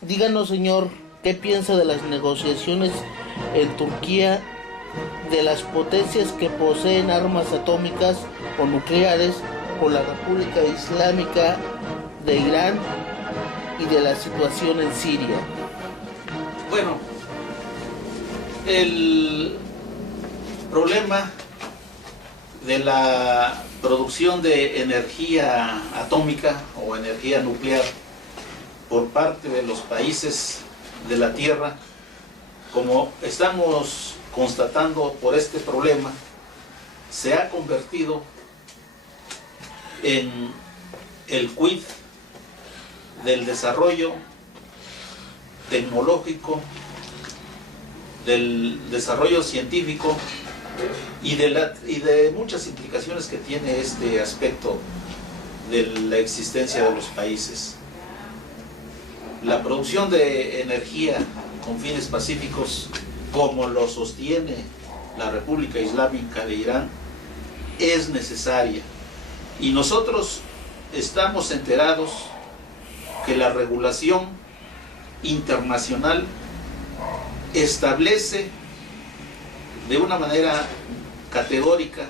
Díganos, señor, ¿qué piensa de las negociaciones en Turquía de las potencias que poseen armas atómicas o nucleares con la República Islámica de Irán y de la situación en Siria? Bueno, el problema de la producción de energía atómica o energía nuclear por parte de los países de la Tierra, como estamos constatando por este problema, se ha convertido en el quid del desarrollo tecnológico, del desarrollo científico y de muchas implicaciones que tiene este aspecto de la existencia de los países. La producción de energía con fines pacíficos, como lo sostiene la República Islámica de Irán, es necesaria. Y nosotros estamos enterados que la regulación internacional establece de una manera categórica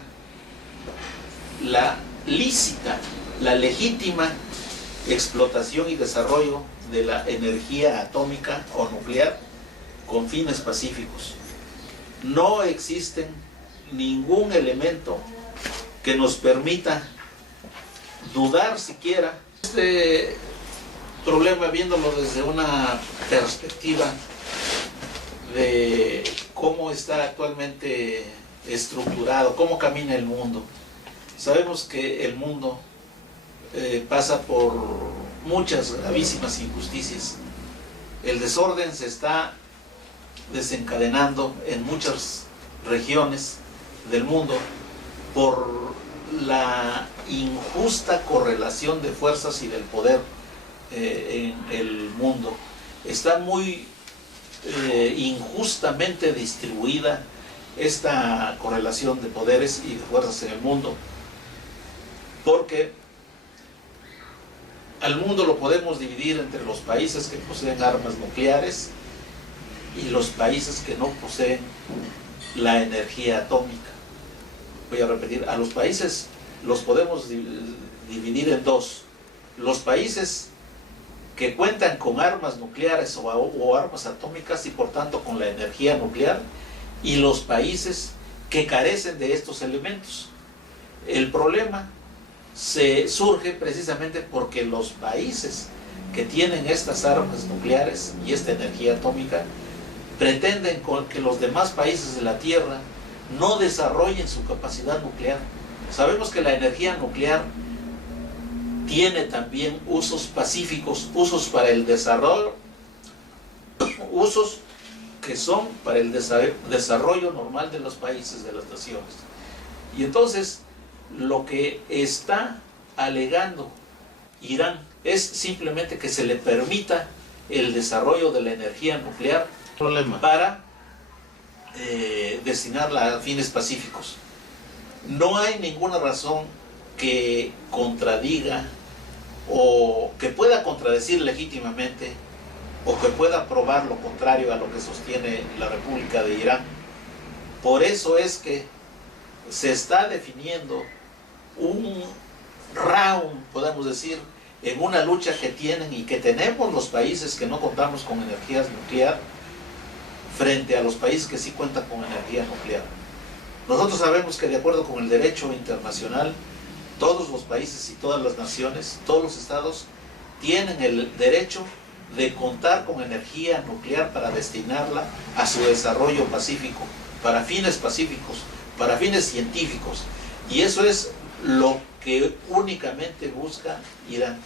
la lícita, la legítima explotación y desarrollo de la energía atómica o nuclear con fines pacíficos. No existe ningún elemento que nos permita dudar siquiera este problema, viéndolo desde una perspectiva de cómo está actualmente estructurado, cómo camina el mundo. Sabemos que el mundo pasa por muchas gravísimas injusticias. El desorden se está desencadenando en muchas regiones del mundo por la injusta correlación de fuerzas y del poder en el mundo. Está muy injustamente distribuida esta correlación de poderes y de fuerzas en el mundo, porque al mundo lo podemos dividir entre los países que poseen armas nucleares y los países que no poseen la energía atómica. Voy a repetir, a los países los podemos dividir en dos: los países que cuentan con armas nucleares o armas atómicas y por tanto con la energía nuclear, y los países que carecen de estos elementos. El problema surge precisamente porque los países que tienen estas armas nucleares y esta energía atómica pretenden que los demás países de la Tierra no desarrollen su capacidad nuclear. Sabemos que la energía nuclear tiene también usos pacíficos, usos para el desarrollo, usos que son para el desarrollo normal de los países, de las naciones. Y entonces, lo que está alegando Irán es simplemente que se le permita el desarrollo de la energía nuclear para destinarla a fines pacíficos. No hay ninguna razón que contradiga o que pueda contradecir legítimamente o que pueda probar lo contrario a lo que sostiene la República de Irán. Por eso es que se está definiendo un round, podemos decir, en una lucha que tienen y que tenemos los países que no contamos con energía nuclear frente a los países que sí cuentan con energía nuclear. Nosotros sabemos que de acuerdo con el derecho internacional, todos los países y todas las naciones, todos los estados, tienen el derecho de contar con energía nuclear para destinarla a su desarrollo pacífico, para fines pacíficos, para fines científicos. Y eso es lo que únicamente busca Irán.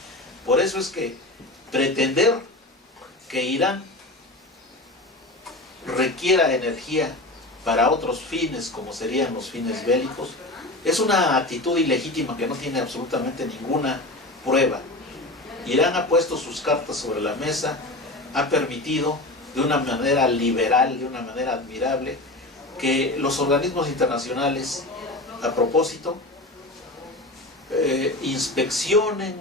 Por eso es que pretender que Irán requiera energía para otros fines, como serían los fines bélicos, es una actitud ilegítima que no tiene absolutamente ninguna prueba. Irán ha puesto sus cartas sobre la mesa, ha permitido de una manera liberal, de una manera admirable, que los organismos internacionales, a propósito, inspeccionen,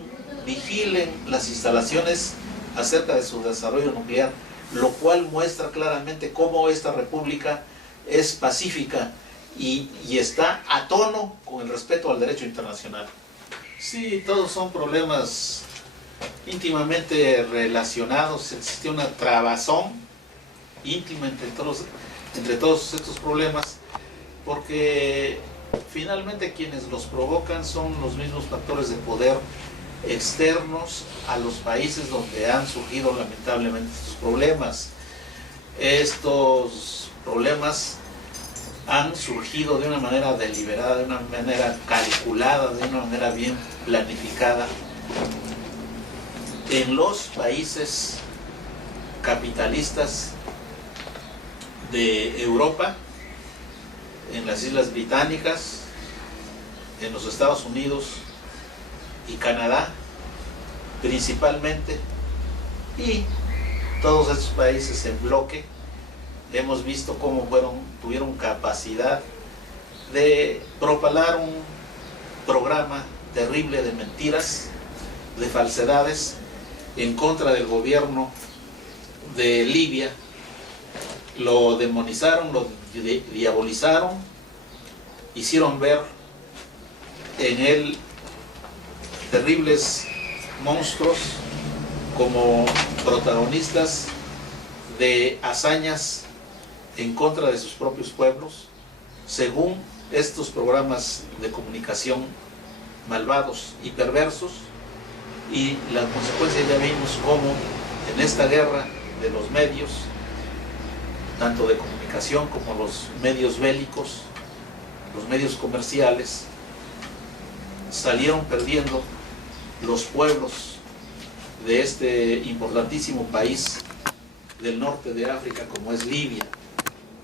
vigilen las instalaciones acerca de su desarrollo nuclear, lo cual muestra claramente cómo esta república es pacífica y está a tono con el respeto al derecho internacional. Sí, todos son problemas íntimamente relacionados, existe una trabazón íntima entre todos estos problemas, porque finalmente quienes los provocan son los mismos factores de poder externos a los países donde han surgido lamentablemente estos problemas. Estos problemas han surgido de una manera deliberada, de una manera calculada, de una manera bien planificada en los países capitalistas de Europa, en las Islas Británicas, en los Estados Unidos y Canadá principalmente, y todos estos países en bloque. Hemos visto cómo tuvieron capacidad de propalar un programa terrible de mentiras, de falsedades en contra del gobierno de Libia. Lo demonizaron, lo diabolizaron, hicieron ver en él terribles monstruos como protagonistas de hazañas en contra de sus propios pueblos, según estos programas de comunicación malvados y perversos. Y la consecuencia ya vimos cómo en esta guerra de los medios, tanto de comunicación como los medios bélicos, los medios comerciales, salieron perdiendo los pueblos de este importantísimo país del norte de África como es Libia.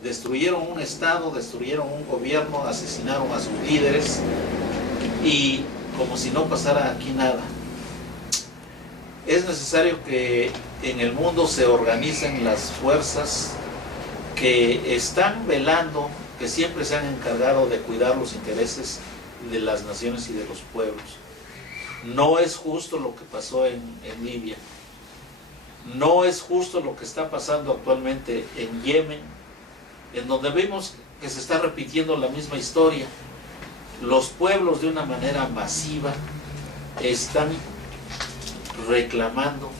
Destruyeron un estado, destruyeron un gobierno, asesinaron a sus líderes y como si no pasara aquí nada. Es necesario que en el mundo se organicen las fuerzas que están velando, que siempre se han encargado de cuidar los intereses de las naciones y de los pueblos. No es justo lo que pasó en Libia. No es justo lo que está pasando actualmente en Yemen, en donde vemos que se está repitiendo la misma historia. Los pueblos de una manera masiva están reclamando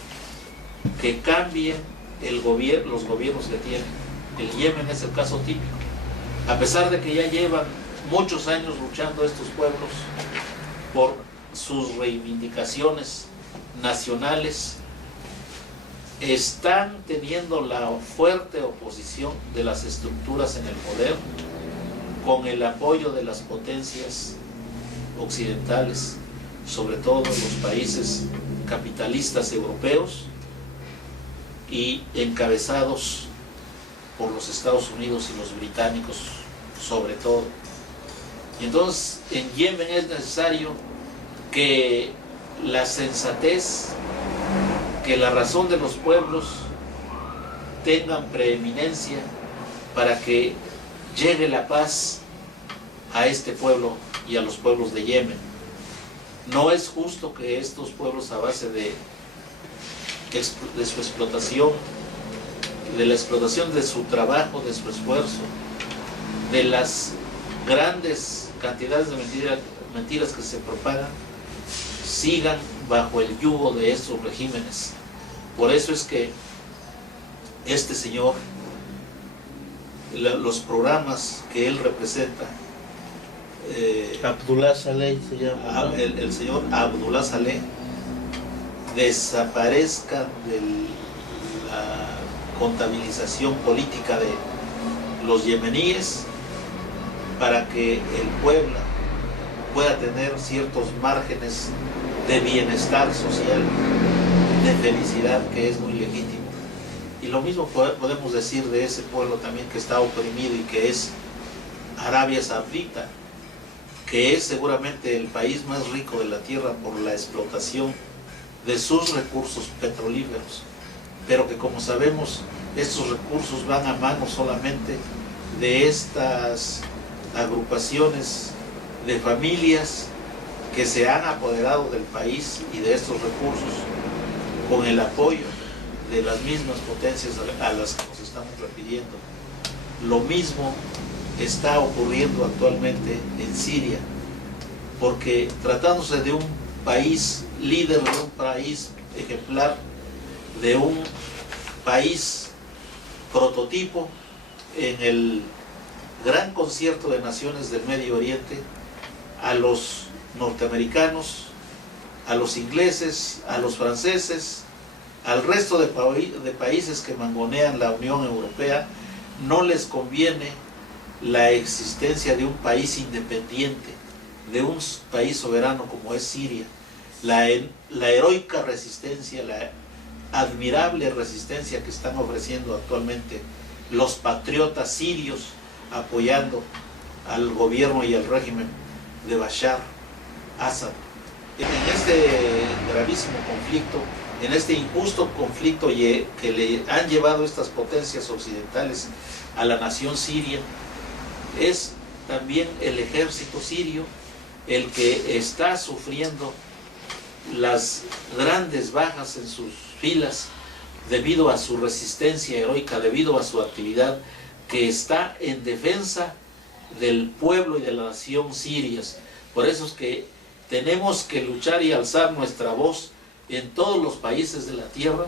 que cambien los gobiernos que tienen. El Yemen es el caso típico. A pesar de que ya llevan muchos años luchando estos pueblos por sus reivindicaciones nacionales, están teniendo la fuerte oposición de las estructuras en el poder, con el apoyo de las potencias occidentales, sobre todo los países capitalistas europeos y encabezados por los Estados Unidos y los británicos sobre todo. Y entonces en Yemen es necesario que la sensatez, que la razón de los pueblos tengan preeminencia para que llegue la paz a este pueblo y a los pueblos de Yemen. No es justo que estos pueblos, a base de su explotación, de la explotación de su trabajo, de su esfuerzo, de las grandes cantidades de mentiras que se propagan, sigan bajo el yugo de estos regímenes. Por eso es que este señor, los programas que él representa, Abdullah Saleh se llama, ¿no? el señor Abdullah Saleh, desaparezca de la contabilización política de los yemeníes, para que el pueblo pueda tener ciertos márgenes de bienestar social, de felicidad, que es muy legítimo. Y lo mismo podemos decir de ese pueblo también que está oprimido y que es Arabia Saudita, que es seguramente el país más rico de la tierra por la explotación de sus recursos petrolíferos, pero que, como sabemos, estos recursos van a manos solamente de estas agrupaciones de familias que se han apoderado del país y de estos recursos con el apoyo de las mismas potencias a las que nos estamos refiriendo. Lo mismo está ocurriendo actualmente en Siria, porque tratándose de un país líder, de un país ejemplar, de un país prototipo en el gran concierto de naciones del Medio Oriente, a los norteamericanos, a los ingleses, a los franceses, al resto de países que mangonean la Unión Europea, no les conviene la existencia de un país independiente, de un país soberano como es Siria. La heroica resistencia, la admirable resistencia que están ofreciendo actualmente los patriotas sirios apoyando al gobierno y al régimen de Bashar Assad. En este gravísimo conflicto, en este injusto conflicto que le han llevado estas potencias occidentales a la nación siria, es también el ejército sirio el que está sufriendo las grandes bajas en sus filas debido a su resistencia heroica, debido a su actividad que está en defensa del pueblo y de la nación sirias. Por eso es que tenemos que luchar y alzar nuestra voz en todos los países de la tierra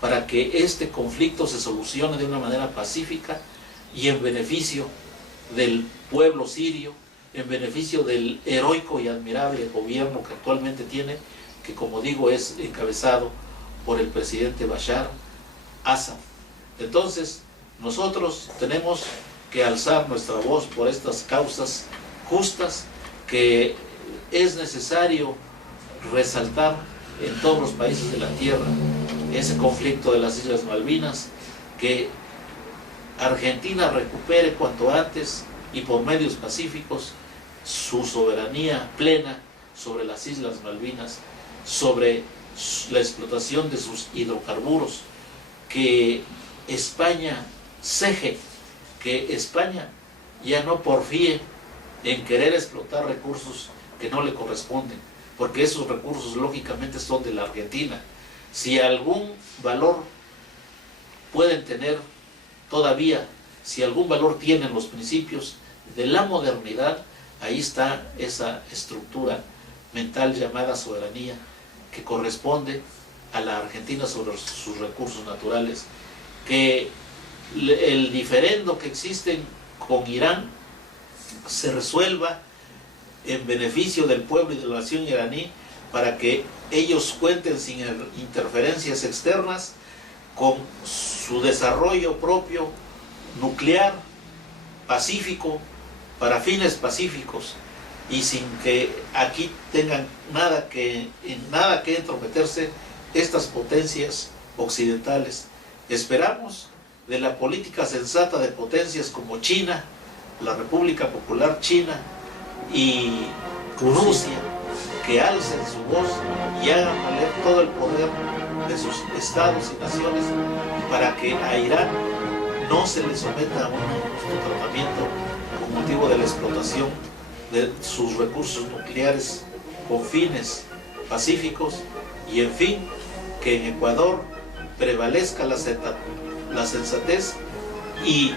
para que este conflicto se solucione de una manera pacífica y en beneficio del pueblo sirio, en beneficio del heroico y admirable gobierno que actualmente tiene, que como digo es encabezado por el presidente Bashar Assad. Entonces, nosotros tenemos que alzar nuestra voz por estas causas justas que es necesario resaltar en todos los países de la tierra. Ese conflicto de las Islas Malvinas, que Argentina recupere cuanto antes y por medios pacíficos su soberanía plena sobre las Islas Malvinas, sobre la explotación de sus hidrocarburos, que España ceje, que España ya no porfíe en querer explotar recursos que no le corresponden, porque esos recursos lógicamente son de la Argentina. Si algún valor pueden tener todavía, si algún valor tienen los principios de la modernidad, ahí está esa estructura mental llamada soberanía que corresponde a la Argentina sobre sus recursos naturales, que el diferendo que existe con Irán se resuelva en beneficio del pueblo y de la nación iraní, para que ellos cuenten sin interferencias externas con su desarrollo propio nuclear, pacífico, para fines pacíficos, y sin que aquí tengan nada que entrometerse estas potencias occidentales. Esperamos de la política sensata de potencias como China, la República Popular China y Rusia, que alcen su voz y hagan valer todo el poder de sus estados y naciones para que a Irán no se le someta a un injusto tratamiento con motivo de la explotación de sus recursos nucleares con fines pacíficos, y en fin, que en Ecuador prevalezca la sensatez y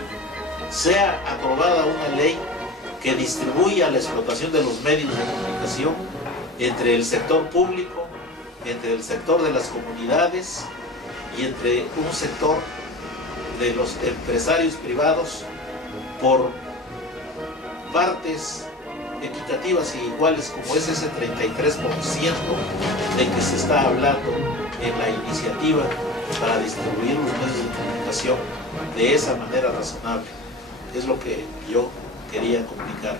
sea aprobada una ley que distribuya la explotación de los medios de comunicación entre el sector público, entre el sector de las comunidades y entre un sector de los empresarios privados por partes equitativas y iguales, como es ese 33% del que se está hablando en la iniciativa para distribuir los medios de comunicación de esa manera razonable. Es lo que yo quería comunicar.